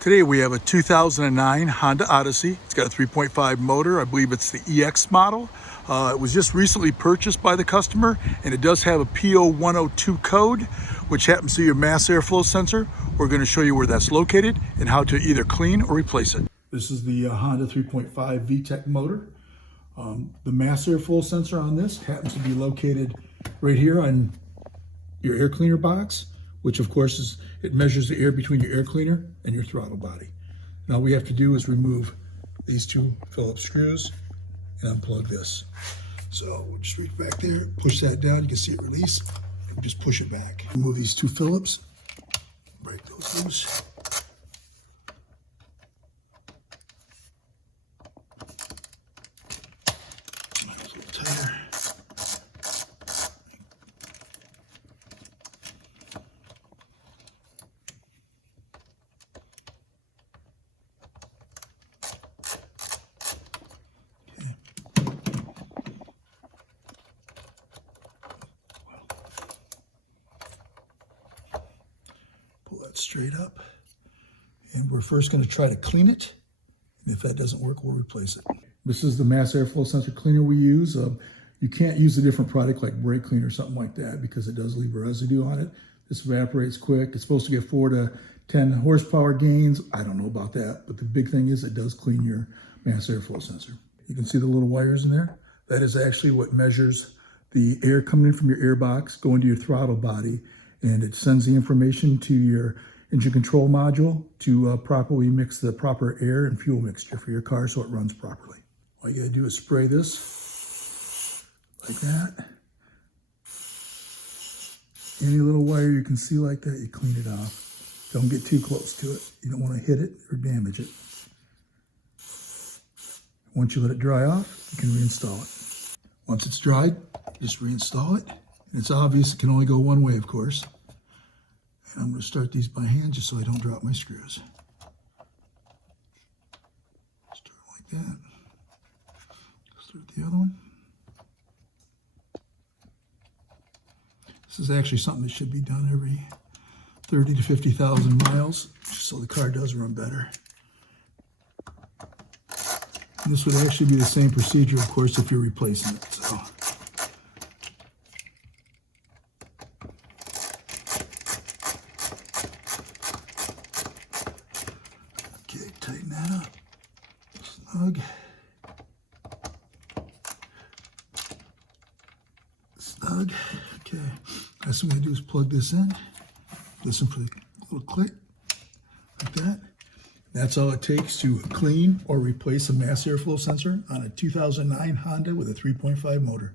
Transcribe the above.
Today we have a 2009 Honda Odyssey. It's got a 3.5 motor. I believe it's the EX model. It was just recently purchased by the customer, and it does have a P0102 code, which happens to be a mass airflow sensor. We're going to show you where that's located and how to either clean or replace it. This is the Honda 3.5 VTEC motor. The mass airflow sensor on this happens to be located right here on your air cleaner box, which of course it measures the air between your air cleaner and your throttle body. Now all we have to do is remove these two Phillips screws and unplug this. So we'll just reach back there, push that down, you can see it release, and just push it back. Remove these two Phillips, break those loose. A little tighter. Pull that straight up, and we're first going to try to clean it, and if that doesn't work, we'll replace it. This is the mass airflow sensor cleaner we use. You can't use a different product like brake cleaner or something like that because it does leave residue on it. This evaporates quick. It's supposed to get 4 to 10 horsepower gains. I don't know about that, but the big thing is it does clean your mass airflow sensor. You can see the little wires in there. That is actually what measures the air coming in from your air box, going to your throttle body, and it sends the information to your engine control module to properly mix the proper air and fuel mixture for your car so it runs properly. All you gotta do is spray this like that. Any little wire you can see like that, you clean it off. Don't get too close to it. You don't want to hit it or damage it. Once you let it dry off, you can reinstall it. Once it's dried, just reinstall it. And it's obvious it can only go one way, of course. And I'm going to start these by hand just so I don't drop my screws. Start like that. Start the other one. This is actually something that should be done every 30 to 50,000 miles, just so the car does run better. And this would actually be the same procedure, of course, if you're replacing it. So. Okay, tighten that up. Snug. Snug. Okay. Last thing I'm going to do is plug this in. Listen for the little click, like that. That's all it takes to clean or replace a mass airflow sensor on a 2009 Honda with a 3.5 motor.